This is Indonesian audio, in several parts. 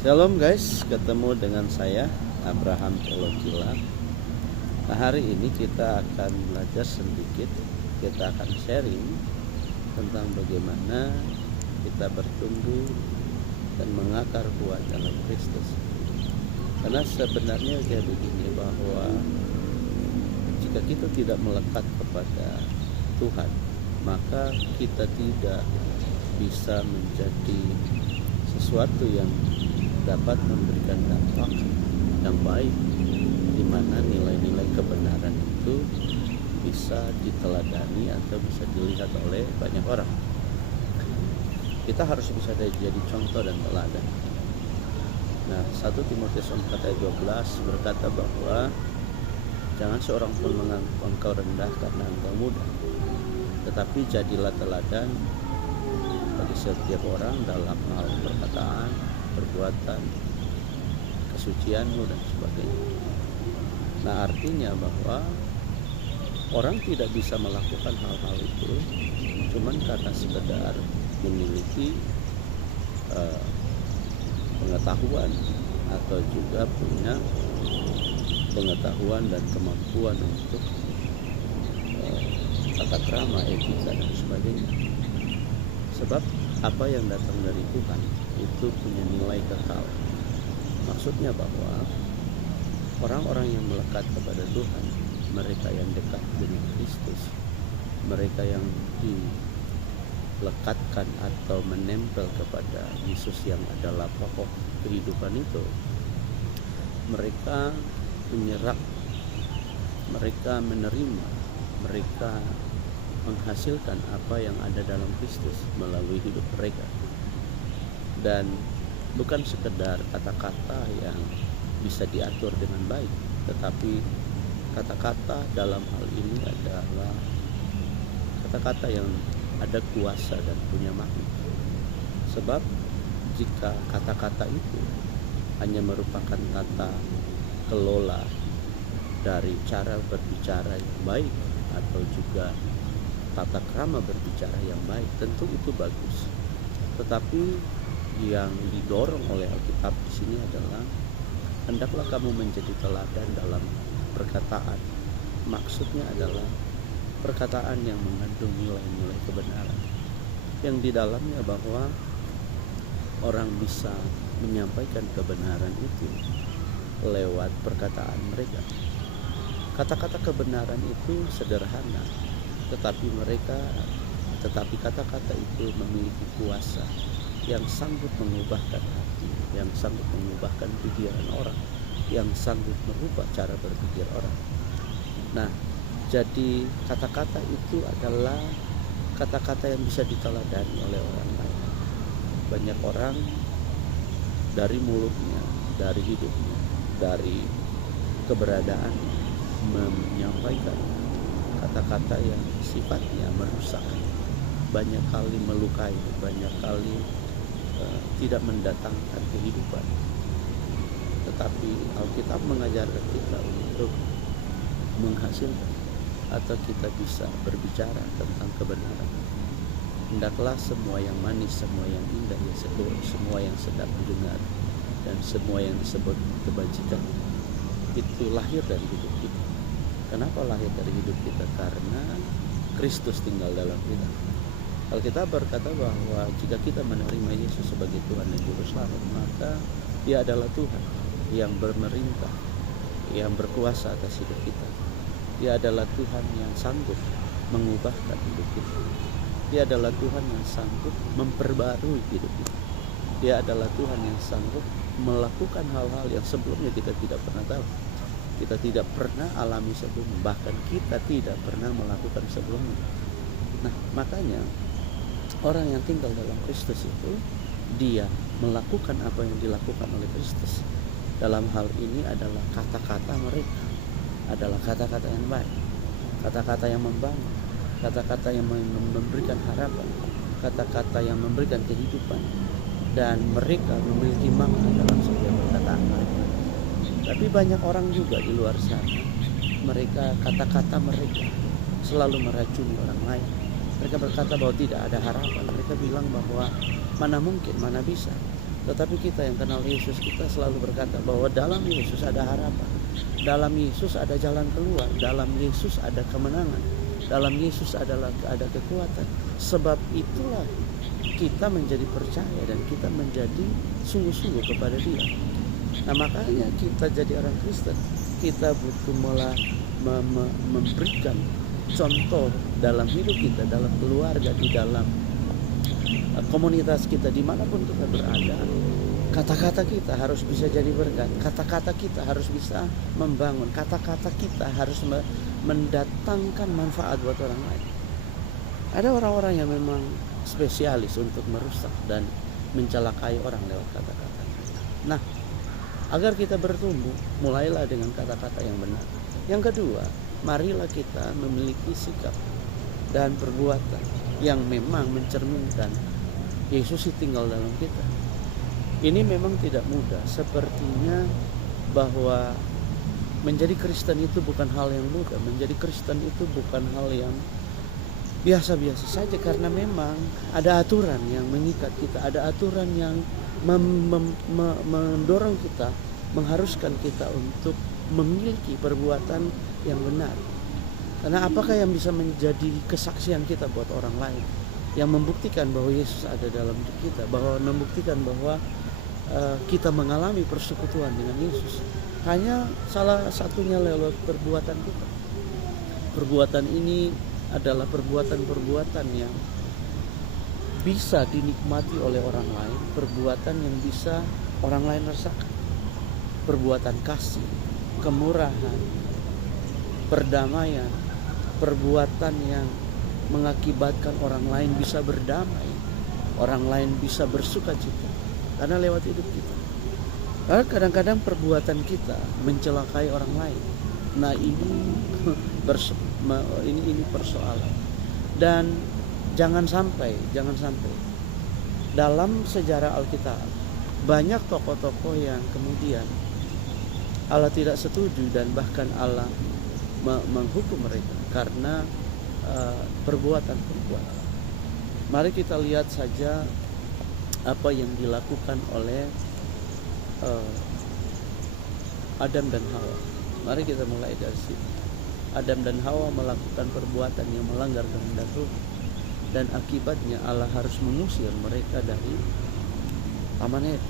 Shalom guys, ketemu dengan saya Abraham Telogila. Nah, hari ini kita akan belajar sedikit. Kita akan sharing tentang bagaimana kita bertumbuh dan mengakar kuat dalam Kristus. Karena sebenarnya kayak begini, bahwa jika kita tidak melekat kepada Tuhan, maka kita tidak bisa menjadi sesuatu yang dapat memberikan dampak yang baik, di mana nilai-nilai kebenaran itu bisa diteladani atau bisa dilihat oleh banyak orang. Kita harus bisa jadi contoh dan teladan. Nah, 1 Timotius 4 ayat 12 berkata bahwa jangan seorang pun menganggap engkau rendah karena engkau muda, tetapi jadilah teladan bagi setiap orang dalam hal perkataan, perbuatan, kesucianmu dan sebagainya. Nah, artinya bahwa orang tidak bisa melakukan hal-hal itu cuman karena sekedar memiliki pengetahuan atau juga punya pengetahuan dan kemampuan untuk tata krama, etika dan sebagainya. Sebab apa yang datang dari Tuhan itu punya nilai kekal. Maksudnya bahwa orang-orang yang melekat kepada Tuhan, mereka yang dekat dengan Kristus, mereka yang dilekatkan atau menempel kepada Yesus yang adalah pokok kehidupan itu, mereka menyerap, mereka menerima, mereka menghasilkan apa yang ada dalam Kristus melalui hidup mereka. Dan bukan sekedar kata-kata yang bisa diatur dengan baik, tetapi kata-kata dalam hal ini adalah kata-kata yang ada kuasa dan punya makna. Sebab jika kata-kata itu hanya merupakan tata kelola dari cara berbicara yang baik atau juga tata krama berbicara yang baik, tentu itu bagus. Tetapi yang didorong oleh Alkitab di sini adalah hendaklah kamu menjadi teladan dalam perkataan. Maksudnya adalah perkataan yang mengandung nilai-nilai kebenaran, yang di dalamnya bahwa orang bisa menyampaikan kebenaran itu lewat perkataan mereka. Kata-kata kebenaran itu sederhana, tetapi kata-kata itu memiliki kuasa yang sanggup mengubahkan hati, yang sanggup mengubahkan pikiran orang, yang sanggup merubah cara berpikir orang. Nah, jadi kata-kata itu adalah kata-kata yang bisa diteladani oleh orang lain. Banyak orang dari mulutnya, dari hidupnya, dari keberadaan menyampaikan kata-kata yang sifatnya merusak, banyak kali melukai, banyak kali tidak mendatangkan kehidupan. Tetapi Alkitab mengajarkan kita untuk menghasilkan atau kita bisa berbicara tentang kebenaran. Hendaklah semua yang manis, semua yang indah, semua yang sedap didengar, dan semua yang disebut kebajikan itu lahir dari hidup kita. Kenapa lahir dari hidup kita? Karena Kristus tinggal dalam kita. Alkitab berkata bahwa jika kita menerima Yesus sebagai Tuhan dan Juru Selamat, maka Dia adalah Tuhan yang bermerintah, yang berkuasa atas hidup kita. Dia adalah Tuhan yang sanggup mengubahkan hidup kita. Dia adalah Tuhan yang sanggup memperbarui hidup kita. Dia adalah Tuhan yang sanggup melakukan hal-hal yang sebelumnya kita tidak pernah tahu, kita tidak pernah alami sebelumnya, bahkan kita tidak pernah melakukan sebelumnya. Nah, makanya orang yang tinggal dalam Kristus itu, dia melakukan apa yang dilakukan oleh Kristus. Dalam hal ini adalah kata-kata mereka adalah kata-kata yang baik, kata-kata yang membangun, kata-kata yang memberikan harapan, kata-kata yang memberikan kehidupan, dan mereka memiliki makna dalam setiap perkataan mereka. Tapi banyak orang juga di luar sana, mereka kata-kata mereka selalu meracuni orang lain. Mereka berkata bahwa tidak ada harapan. Mereka bilang bahwa mana mungkin, mana bisa. Tetapi kita yang kenal Yesus, kita selalu berkata bahwa dalam Yesus ada harapan, dalam Yesus ada jalan keluar, dalam Yesus ada kemenangan, dalam Yesus ada kekuatan. Sebab itulah kita menjadi percaya dan kita menjadi sungguh-sungguh kepada Dia. Nah, makanya kita jadi orang Kristen, kita butuh mulai memberikan contoh dalam hidup kita, dalam keluarga, di dalam komunitas kita, dimanapun kita berada. Kata-kata kita harus bisa jadi berkat, kata-kata kita harus bisa membangun, kata-kata kita harus mendatangkan manfaat buat orang lain. Ada orang-orang yang memang spesialis untuk merusak dan mencelakai orang lewat kata-kata. Nah, agar kita bertumbuh, mulailah dengan kata-kata yang benar. Yang kedua, marilah kita memiliki sikap dan perbuatan yang memang mencerminkan Yesus tinggal dalam kita. Ini memang tidak mudah. Sepertinya bahwa menjadi Kristen itu bukan hal yang mudah. Menjadi Kristen itu bukan hal yang biasa-biasa saja, karena memang ada aturan yang mengikat kita, ada aturan yang mendorong kita, mengharuskan kita untuk memiliki perbuatan yang benar. Karena apakah yang bisa menjadi kesaksian kita buat orang lain, yang membuktikan bahwa Yesus ada dalam hidup kita, bahwa membuktikan bahwa kita mengalami persekutuan dengan Yesus? Hanya salah satunya lewat perbuatan kita. Perbuatan ini adalah perbuatan-perbuatan yang bisa dinikmati oleh orang lain, perbuatan yang bisa orang lain rasakan. Perbuatan kasih, kemurahan, perdamaian, perbuatan yang mengakibatkan orang lain bisa berdamai, orang lain bisa bersuka cita karena lewat hidup kita. Karena kadang-kadang perbuatan kita mencelakai orang lain. Nah, ini persoalan. Dan jangan sampai dalam sejarah Alkitab banyak tokoh-tokoh yang kemudian Allah tidak setuju dan bahkan Allah menghukum mereka karena perbuatan-perbuatan. Mari kita lihat saja apa yang dilakukan oleh Adam dan Hawa. Mari kita mulai dari situ. Adam dan Hawa melakukan perbuatan yang melanggar kehendak Tuhan, dan akibatnya Allah harus mengusir mereka dari Taman Eden.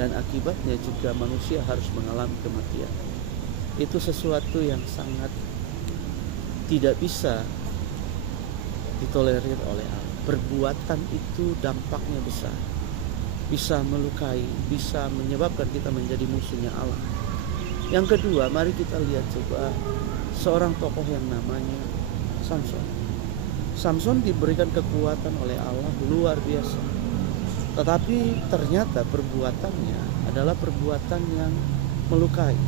Dan akibatnya juga manusia harus mengalami kematian. Itu sesuatu yang sangat tidak bisa ditolerir oleh Allah. Perbuatan itu dampaknya besar, bisa melukai, bisa menyebabkan kita menjadi musuhnya Allah. Yang kedua, mari kita lihat coba seorang tokoh yang namanya Samson. Samson diberikan kekuatan oleh Allah luar biasa, tetapi ternyata perbuatannya adalah perbuatan yang melukai,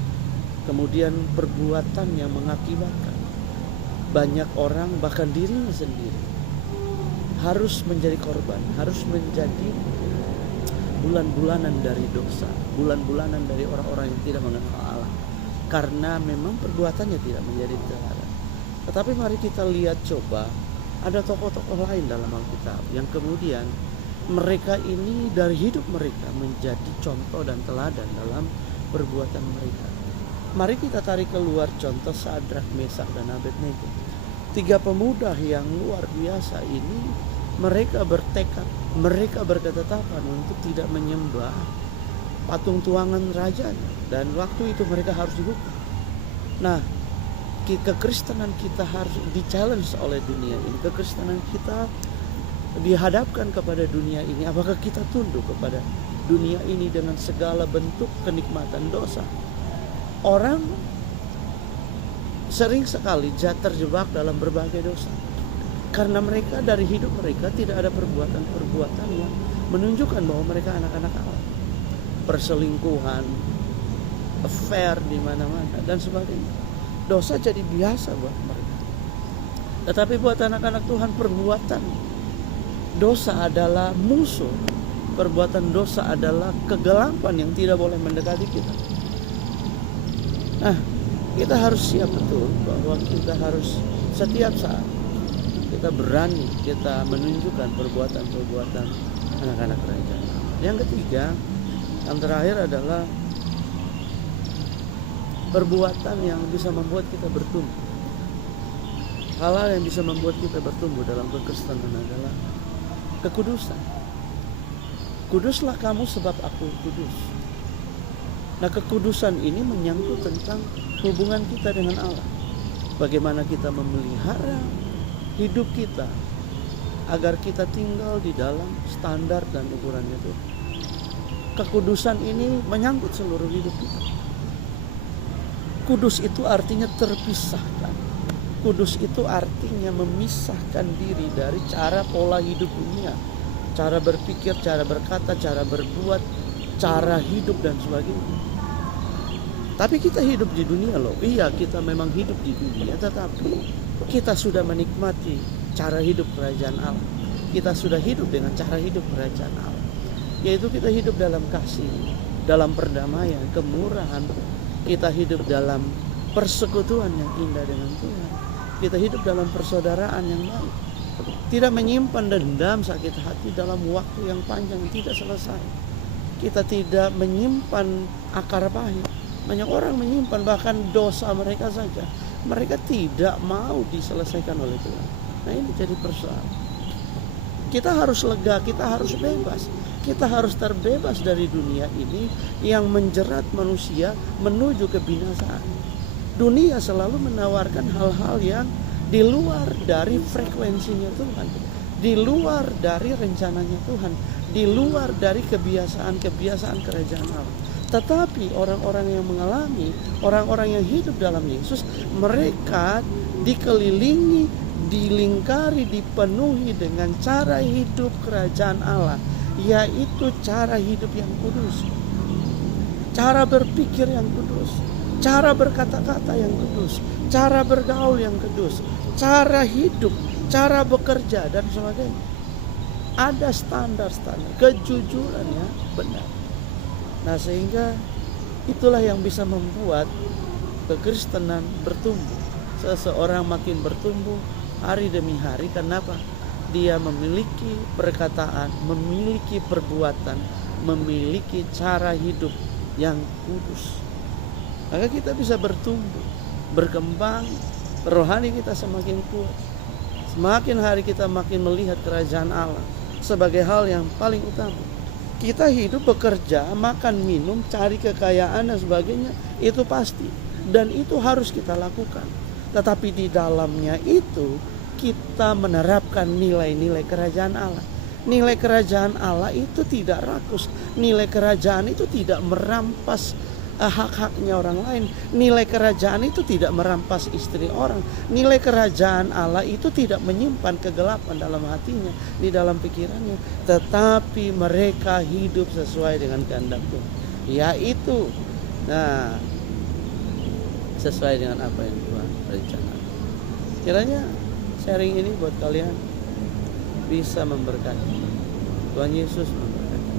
kemudian perbuatan yang mengakibatkan banyak orang, bahkan dirinya sendiri, harus menjadi korban, harus menjadi bulan-bulanan dari dosa, bulan-bulanan dari orang-orang yang tidak mengenal Allah, karena memang perbuatannya tidak menjadi teladan. Tetapi mari kita lihat coba, ada tokoh-tokoh lain dalam Alkitab yang kemudian mereka ini dari hidup mereka menjadi contoh dan teladan dalam perbuatan mereka. Mari kita tarik keluar contoh Sadrak, Mesak, dan Abednego. 3 pemuda yang luar biasa ini, mereka bertekad, mereka berketetapan untuk tidak menyembah patung tuangan rajanya, dan waktu itu mereka harus dihukum. Nah, kekristenan kita harus di-challenge oleh dunia ini. Kekristenan kita dihadapkan kepada dunia ini. Apakah kita tunduk kepada dunia ini dengan segala bentuk kenikmatan dosa? Orang sering sekali terjebak dalam berbagai dosa karena mereka dari hidup mereka tidak ada perbuatan-perbuatan yang menunjukkan bahwa mereka anak-anak Allah. Perselingkuhan, affair di mana-mana dan sebagainya. Dosa jadi biasa buat mereka. Tetapi buat anak-anak Tuhan, perbuatan dosa adalah musuh. Perbuatan dosa adalah kegelapan yang tidak boleh mendekati kita. Nah, kita harus siap betul bahwa kita harus setiap saat kita berani, kita menunjukkan perbuatan-perbuatan anak-anak kerajaan. Yang ketiga, yang terakhir adalah perbuatan yang bisa membuat kita bertumbuh. Hal-hal yang bisa membuat kita bertumbuh dalam kekristenan adalah kekudusan. Kuduslah kamu sebab aku kudus. Nah, kekudusan ini menyangkut tentang hubungan kita dengan Allah. Bagaimana kita memelihara hidup kita agar kita tinggal di dalam standar dan ukurannya itu. Kekudusan ini menyangkut seluruh hidup kita. Kudus itu artinya terpisahkan. Kudus itu artinya memisahkan diri dari cara pola hidup dunia, cara berpikir, cara berkata, cara berbuat, cara hidup dan sebagainya. Tapi kita hidup di dunia loh. Iya, kita memang hidup di dunia, tetapi kita sudah menikmati cara hidup kerajaan Allah. Kita sudah hidup dengan cara hidup kerajaan Allah, yaitu kita hidup dalam kasih, dalam perdamaian, kemurahan. Kita hidup dalam persekutuan yang indah dengan Tuhan. Kita hidup dalam persaudaraan yang baik. Tidak menyimpan dendam, sakit hati dalam waktu yang panjang tidak selesai. Kita tidak menyimpan akar pahit. Banyak orang menyimpan bahkan dosa mereka saja. Mereka tidak mau diselesaikan oleh Tuhan. Nah, ini jadi persoalan. Kita harus lega, kita harus bebas. Kita harus terbebas dari dunia ini yang menjerat manusia menuju kebinasaan. Dunia selalu menawarkan hal-hal yang di luar dari frekuensinya Tuhan, di luar dari rencananya Tuhan, di luar dari kebiasaan-kebiasaan kerajaan Allah. Tetapi orang-orang yang mengalami, orang-orang yang hidup dalam Yesus, mereka dikelilingi, dilingkari, dipenuhi dengan cara hidup kerajaan Allah, yaitu cara hidup yang kudus, cara berpikir yang kudus, cara berkata-kata yang kudus, cara bergaul yang kudus, cara hidup, cara bekerja dan sebagainya. Ada standar-standar kejujuran yang benar. Nah, sehingga itulah yang bisa membuat kekristenan bertumbuh. Seseorang makin bertumbuh hari demi hari. Kenapa? Dia memiliki perkataan, memiliki perbuatan, memiliki cara hidup yang kudus. Maka kita bisa bertumbuh, berkembang, rohani kita semakin kuat. Semakin hari kita makin melihat kerajaan Allah sebagai hal yang paling utama. Kita hidup, bekerja, makan, minum, cari kekayaan dan sebagainya, itu pasti. Dan itu harus kita lakukan. Tetapi di dalamnya itu kita menerapkan nilai-nilai kerajaan Allah. Nilai kerajaan Allah itu tidak rakus. Nilai kerajaan itu tidak merampas hak-haknya orang lain. Nilai kerajaan itu tidak merampas istri orang. Nilai kerajaan Allah itu tidak menyimpan kegelapan dalam hatinya, di dalam pikirannya, tetapi mereka hidup sesuai dengan kehendak Tuhan, yaitu sesuai dengan apa yang Tuhan rencanakan. Kiranya sharing ini buat kalian bisa memberkati. Tuhan Yesus memberkati.